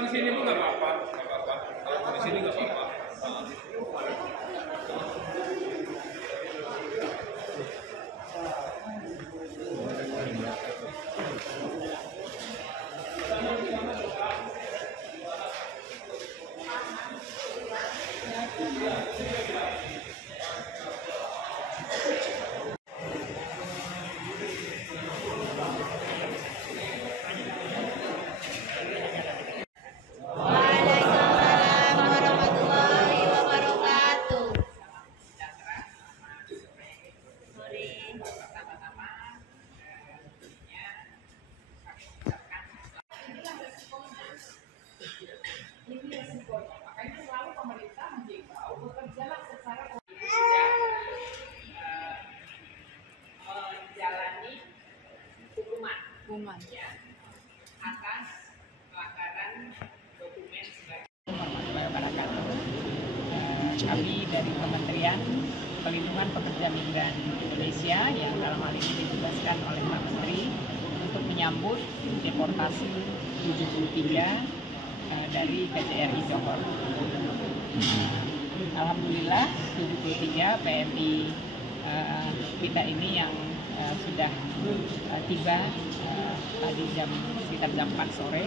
turun sini pun nggak apa-apa, nggak apa-apa. Kalau di sini nggak apa-apa. Waalaikumsalam warahmatullahi wabarakatuh. Ini resikonya, makanya selalu pemerintah mengimbau bekerjalah secara menjalani hukuman ya, atas pelanggaran dokumen sebagai warahmatullahi wabarakatuh. Kami dari Kementerian Pelindungan Pekerja Migran Indonesia yang dalam hal ini ditugaskan oleh Pak Menteri untuk menyambut deportasi 73 dari KJRI Johor. Alhamdulillah 73 PMI kita ini yang sudah tiba tadi sekitar jam 4 sore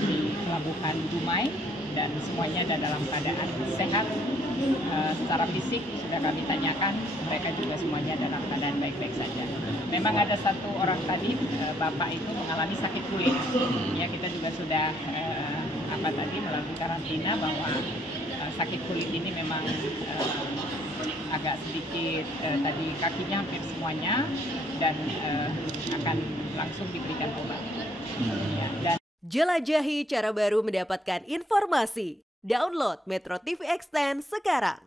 di Pelabuhan Dumai, dan semuanya ada dalam keadaan sehat. Secara fisik sudah kami tanyakan, mereka juga semuanya dalam keadaan baik-baik saja. Memang ada satu orang tadi, bapak itu mengalami sakit kulit. Ya, kita juga sudah melalui karantina bahwa sakit kulit ini memang agak sedikit tadi kakinya hampir semuanya, dan akan langsung diberikan obat. Ya, dan jelajahi cara baru mendapatkan informasi. Download Metro TV Extend sekarang.